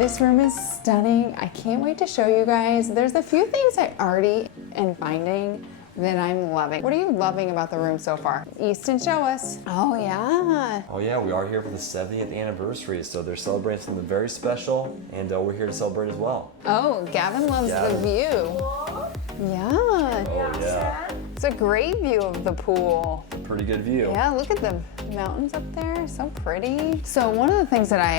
This room is stunning. I can't wait to show you guys. There's a few things I already am finding that I'm loving. What are you loving about the room so far? Easton, show us. Oh yeah. Oh yeah, we are here for the 70th anniversary, so they're celebrating something very special, and we're here to celebrate as well. Oh, Gavin loves the view. Yeah. Oh yeah. It's a great view of the pool. Pretty good view. Yeah, look at the mountains up there, so pretty. So one of the things that I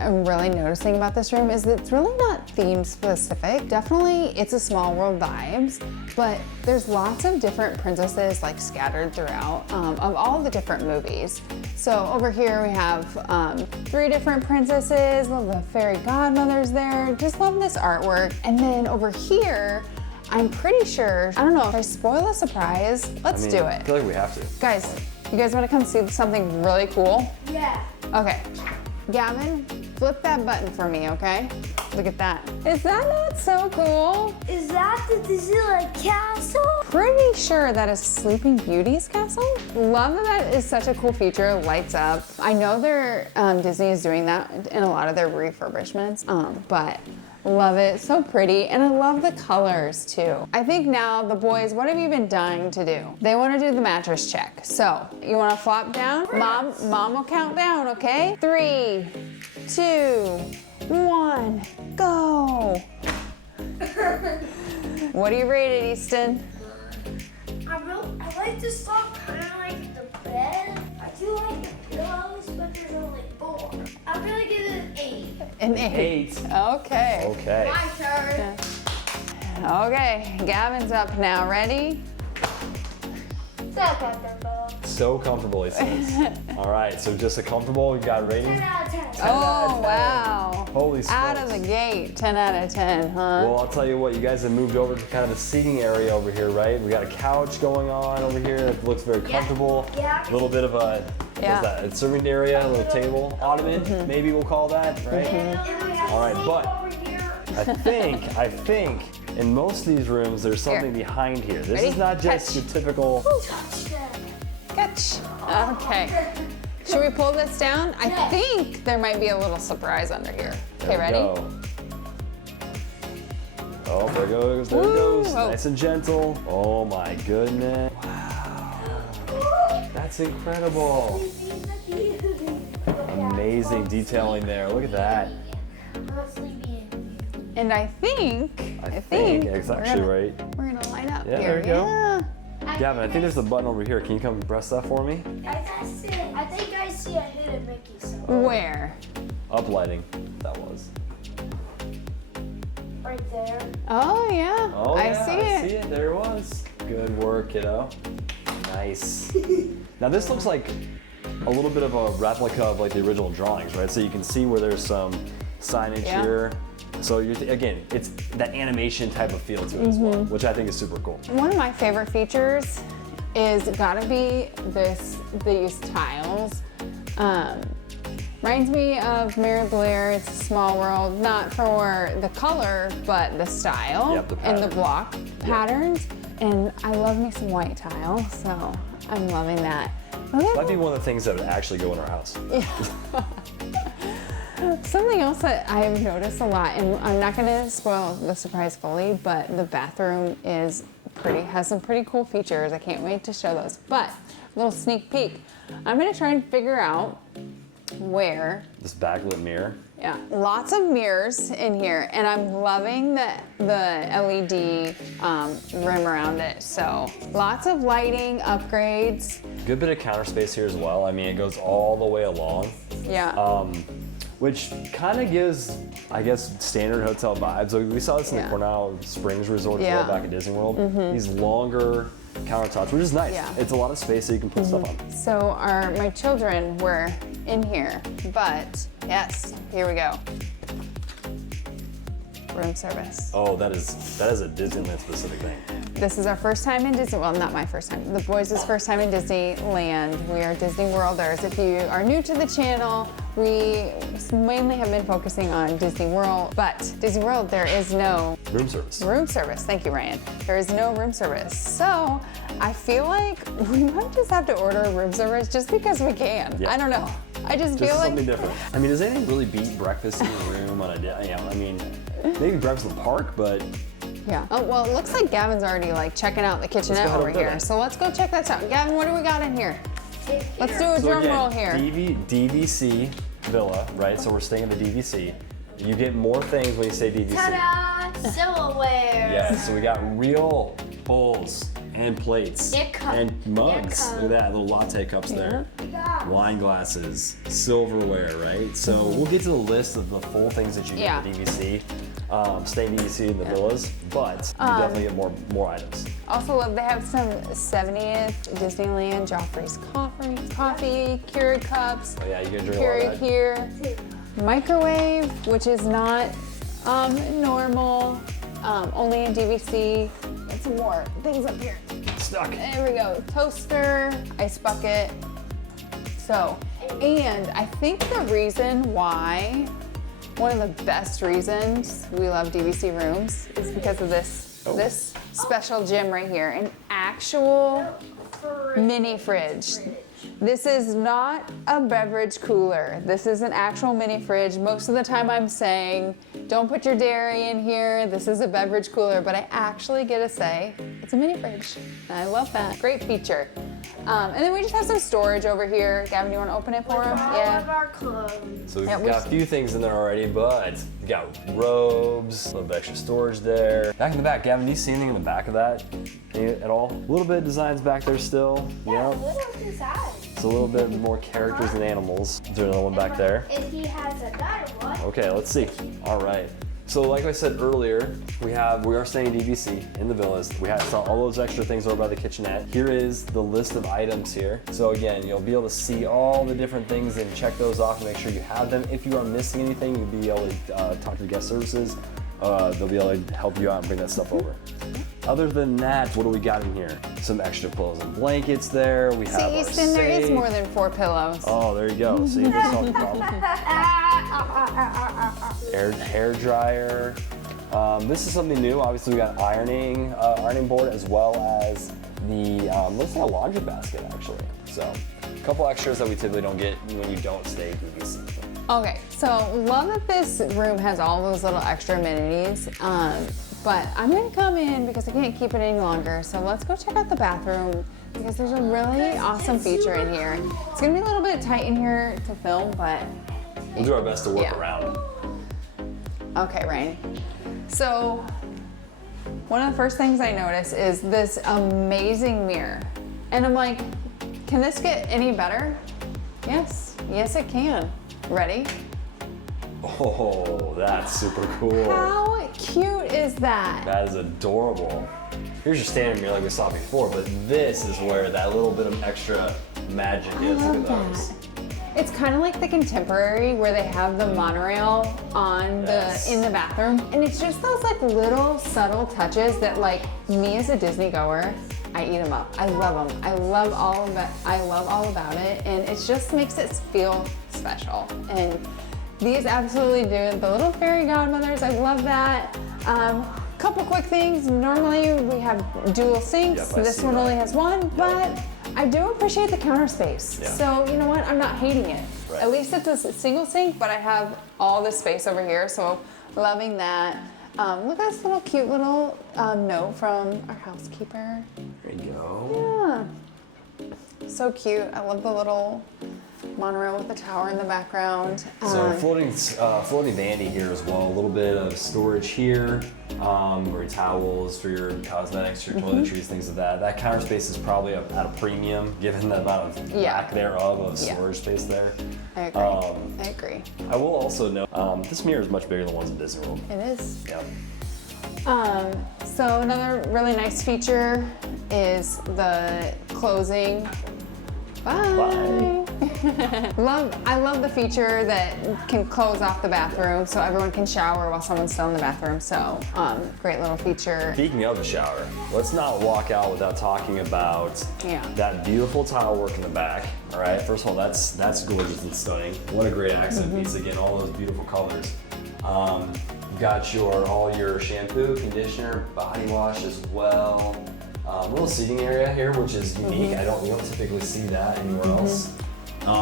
am really noticing about this room is that it's really not theme specific. Definitely it's a Small World vibes, but there's lots of different princesses like scattered throughout of all the different movies. So over here we have 3 different princesses, love the fairy godmothers there, just love this artwork. And then over here, I'm pretty sure, I don't know, if I spoil a surprise, let's do it. I feel like we have to. Guys, you guys wanna come see something really cool? Yeah. Okay, Gavin, flip that button for me, okay? Look at that. Is that not so cool? Is that the Disneyland castle? Pretty sure that is Sleeping Beauty's castle. Love that that is such a cool feature, lights up. I know Disney is doing that in a lot of their refurbishments, but love it, so pretty, and I love the colors too. I think now the boys, what have you been dying to do? They want to do the mattress check. So, you want to flop down? Mom will count down, okay? 3, 2, 1, go. What are you rated, Easton? I like the soft kind of like the bed. I do like the pillows, but there's only 4. I'm gonna give it an 8. An 8. Okay. Okay. My turn. Okay, Gavin's up now. Ready? So comfortable, he says. All right, so just a comfortable, you got a rating? 10 out of 10. Oh, wow. Holy smokes. Out of the gate, 10 out of 10, huh? Well, I'll tell you what, you guys have moved over to kind of a seating area over here, right? We got a couch going on over here. It looks very comfortable. Yeah. A little bit of a, what's that? A serving area, a little table, ottoman, maybe we'll call that, right? And we have All right, sleep but over here. I think in most of these rooms, there's something behind here. This Ready? is not just Catch. your typical. Touch them. Catch. Okay. Should we pull this down? I think there might be a little surprise under here. Okay, ready? Go. Oh, there it goes, there it Woo! goes. Oh. Nice and gentle. Oh my goodness. Wow. That's incredible. Amazing detailing there. Look at that. And I think it's actually right. we're gonna line up Yeah, here. there you go. Yeah. Gavin, I think there's a button over here. Can you come press that for me? I think I see a hidden Mickey somewhere. Where? Uplighting. That was. Right there. Oh yeah. Oh, I yeah, see I it. see it. There it was. Good work, kiddo. Nice. Now this looks like a little bit of a replica of like the original drawings, right? So you can see where there's some signage here. So again, it's that animation type of feel to it as well, which I think is super cool. One of my favorite features is gotta be these tiles. Reminds me of Mary Blair, It's a Small World, not for the color, but the style Yep, the and the pattern. block patterns. And I love me some white tile, so I'm loving that. Might be one of the things that would actually go in our house. Something else that I've noticed a lot, and I'm not gonna spoil the surprise fully, but the bathroom has some pretty cool features. I can't wait to show those. But, a little sneak peek. I'm gonna try and figure out where, This backlit mirror. lots of mirrors in here, and I'm loving the LED rim around it. So, lots of lighting upgrades. Good bit of counter space here as well. I mean, it goes all the way along. Yeah. Which kind of gives, I guess, standard hotel vibes. So we saw this in the Yeah. Cornell Springs Resort as Yeah. well back at Disney World. These longer countertops, which is nice. Yeah. It's a lot of space so you can put stuff on. So my children were in here, but yes, here we go. Room service. Oh, that is a Disneyland specific thing. This is our first time in Disney, well, not my first time, the boys' first time in Disneyland. We are Disney Worlders. If you are new to the channel, we mainly have been focusing on Disney World, but Disney World, there is no Room service. room service. Thank you, Ryan. There is no room service. So I feel like we might just have to order room service just because we can. Yeah. I don't know. I just This feel is like something different. I mean, does anything really beat breakfast in your room on a day? You know, I mean, maybe breakfast in the park, but yeah. Oh, well, it looks like Gavin's already like checking out the kitchenette ahead over and do here. it. So let's go check that out. Gavin, what do we got in here? Let's do a so drum again, roll here. DVC Villa, right? So we're staying in the DVC. You get more things when you say DVC. Ta-da! Silverware. Yeah, so we got real bowls and plates Yeah, cup. and mugs. Yeah, cup. Look at that, little latte cups there. Yeah. Wine glasses, silverware, right? So we'll get to the list of the full things that you get in the DVC. Staying DVC in the villas, but you definitely get more items. Also, they have some 70th Disneyland Joffrey's coffee, Keurig cups, Oh yeah, you can drink a lot Keurig of that. here, microwave, which is not normal, only in DVC. And some more things up here. Stuck. There we go. Toaster, ice bucket. So, and I think the reason why, one of the best reasons we love DVC rooms is because of this special gem right here, an actual mini fridge. This is not a beverage cooler. This is an actual mini fridge. Most of the time I'm saying, don't put your dairy in here. This is a beverage cooler, but I actually get to say, it's a mini fridge. And I love that. Great feature. And then we just have some storage over here. Gavin, do you want to open it for him? All of our clothes. So we've Yeah, got a few things in there already, but we got robes, a little bit extra storage there. Back in the back, Gavin, do you see anything in the back of that at all? A little bit of designs back there still. Yeah, Yep. little design. It's a little bit more characters than animals. Is there another one back there? If he has a daughter, what? Okay, let's see. All right. So like I said earlier, we are staying DVC in the villas. We have all those extra things over by the kitchenette. Here is the list of items here. So again, you'll be able to see all the different things and check those off and make sure you have them. If you are missing anything, you'll be able to talk to the guest services. They'll be able to help you out and bring that stuff over. Other than that, what do we got in here? Some extra pillows and blankets there. We have our Easton, there is safe. more than 4 pillows. Oh, there you go. See, this solves the problem. Hair dryer. This is something new. Obviously, we got ironing board as well as the looks like a laundry basket actually. So, a couple extras that we typically don't get when you don't stay DVC. Okay, so love that this room has all those little extra amenities. But I'm gonna come in because I can't keep it any longer. So let's go check out the bathroom because there's a really awesome feature in here. It's gonna be a little bit tight in here to film, but We'll do our best to work Yeah. around. okay, Ryan. So one of the first things I notice is this amazing mirror. And I'm like, can this get any better? Yes, yes it can. Ready? Oh, that's super cool. How cute is that? That is adorable. Here's your standard mirror like we saw before, but this is where that little bit of extra magic is. love Look at those. It's kind of like the contemporary where they have the monorail on Yes. in the bathroom, and it's just those like little subtle touches that like me as a Disney goer, I eat them up. I love them. I love all of it. I love all about it, and it just makes it feel special. And these absolutely do. The little fairy godmothers, I love that. Couple quick things. Normally we have dual sinks. Yep, I This see one that. only has one, but I do appreciate the counter space. Yeah. So you know what? I'm not hating it. Right. At least it's a single sink, but I have all this space over here, so loving that. Look at this little cute little note from our housekeeper. There you go. Yeah. So cute. I love the little monorail with the tower in the background. So floating vanity here as well. A little bit of storage here, for your towels, for your cosmetics, your toiletries, things like that. That counter space is probably at a premium given the amount of lack thereof of storage space there. I agree. I agree. I will also note this mirror is much bigger than the ones in Disney World. It is. Yep. So another really nice feature is the closing. Bye. I love the feature that can close off the bathroom so everyone can shower while someone's still in the bathroom. So great little feature. Speaking of the shower, let's not walk out without talking about that beautiful tile work in the back. All right, first of all, that's gorgeous and stunning. What a great accent piece. Again, all those beautiful colors. You've got all your shampoo, conditioner, body wash as well. Little seating area here, which is unique. You don't typically see that anywhere else.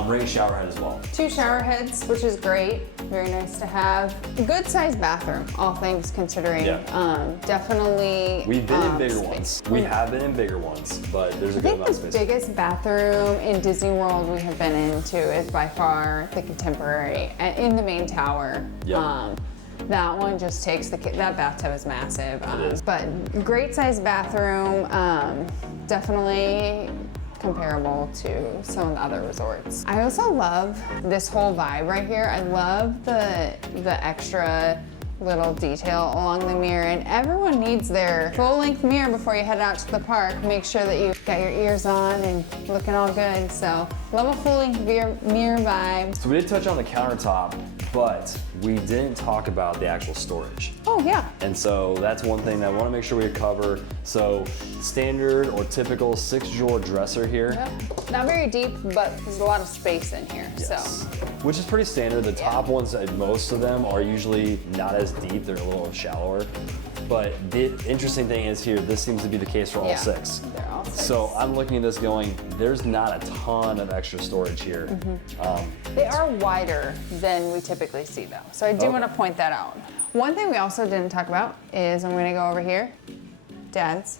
Rain shower head as well. 2 shower heads, which is great. Very nice to have. Good sized bathroom, all things considering. Yeah. Definitely. We've been in bigger space. ones. We have been in bigger ones, but there's a I good think amount of the space. biggest bathroom in Disney World we have been into is by far the Contemporary in the main tower. Yep. That one just takes that bathtub is massive. It is. But great sized bathroom, definitely comparable to some of the other resorts. I also love this whole vibe right here. I love the extra little detail along the mirror, and everyone needs their full-length mirror before you head out to the park. Make sure that you got your ears on and looking all good. So love a full-length mirror vibe. So we did touch on the countertop, but we didn't talk about the actual storage. Oh yeah. And so that's one thing that I want to make sure we cover. So standard or typical 6-drawer dresser here. Yep. Not very deep, but there's a lot of space in here. Yes. So. Which is pretty standard. The top ones, most of them are usually not as deep. They're a little shallower. But the interesting thing is here, this seems to be the case for all 6. They're all 6. So I'm looking at this going, there's not a ton of extra storage here. They are wider than we typically see though. So I do want to point that out. One thing we also didn't talk about is, I'm going to go over here, Dad's,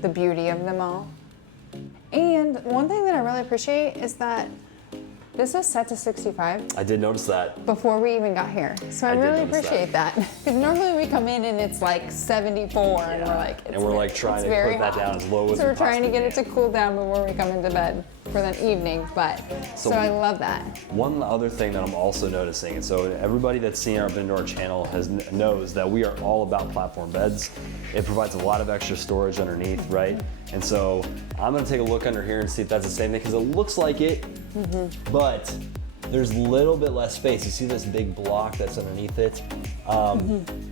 the beauty of them all. And one thing that I really appreciate is that this is set to 65 I did notice that. before we even got here. So I did really notice appreciate that. Because normally we come in and it's like 74 and we're like, And we're like trying to very put that hot. down as low as So we we're trying to possibly get it to cool down before we come into bed for the evening. But so I love that. One other thing that I'm also noticing, and so everybody that's seen our been to our channel knows that we are all about platform beds. It provides a lot of extra storage underneath, right? And so I'm gonna take a look under here and see if that's the same thing, because it looks like it, but there's a little bit less space. You see this big block that's underneath it.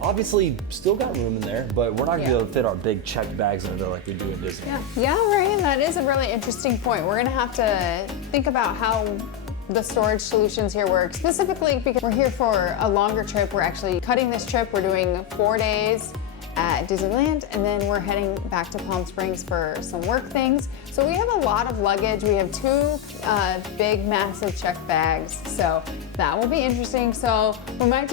Obviously, still got room in there, but we're not gonna be able to fit our big checked bags under there like we do at Disney. Yeah, Ryan, that is a really interesting point. We're gonna have to think about how the storage solutions here work, specifically because we're here for a longer trip. We're actually cutting this trip. We're doing 4 days at Disneyland, and then we're heading back to Palm Springs for some work things. So we have a lot of luggage. We have 2 big, massive check bags. So that will be interesting. So we might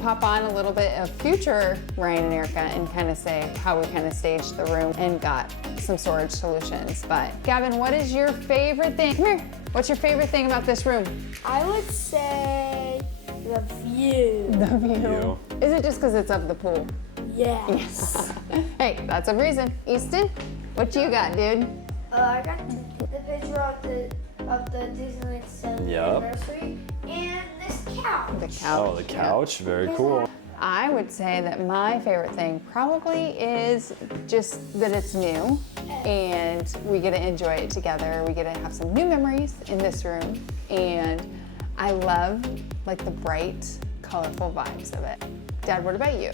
pop on a little bit of future Ryan and Erika and kind of say how we kind of staged the room and got some storage solutions. But Gavin, what is your favorite thing? Come here. What's your favorite thing about this room? I would say the view. The view. Is it just because it's of the pool? Yes. Hey, that's a reason. Easton, what you got, dude? I got the picture of the Disneyland 7th anniversary and this couch. The couch. Oh, the couch, very cool. I would say that my favorite thing probably is just that it's new and we get to enjoy it together. We get to have some new memories in this room, and I love like the bright, colorful vibes of it. Dad, what about you?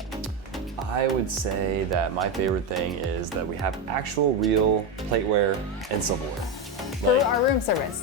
I would say that my favorite thing is that we have actual real plateware and silverware. For our room service.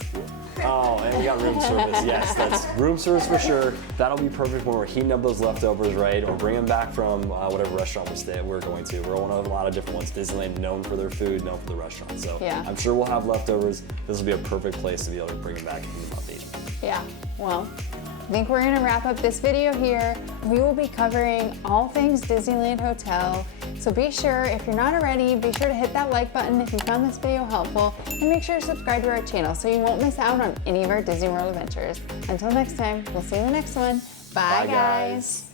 Oh, and we got room service. Yes, that's room service for sure. That'll be perfect when we're heating up those leftovers, right? Or bring them back from whatever restaurant we're going to. We're one of a lot of different ones. Disneyland, known for their food, known for the restaurant. So I'm sure we'll have leftovers. This will be a perfect place to be able to bring them back and heat them up and eat them. Yeah, well, I think we're gonna wrap up this video here. We will be covering all things Disneyland Hotel. So be sure, if you're not already, be sure to hit that like button if you found this video helpful, and make sure to subscribe to our channel so you won't miss out on any of our Disney World adventures. Until next time, we'll see you in the next one. Bye guys.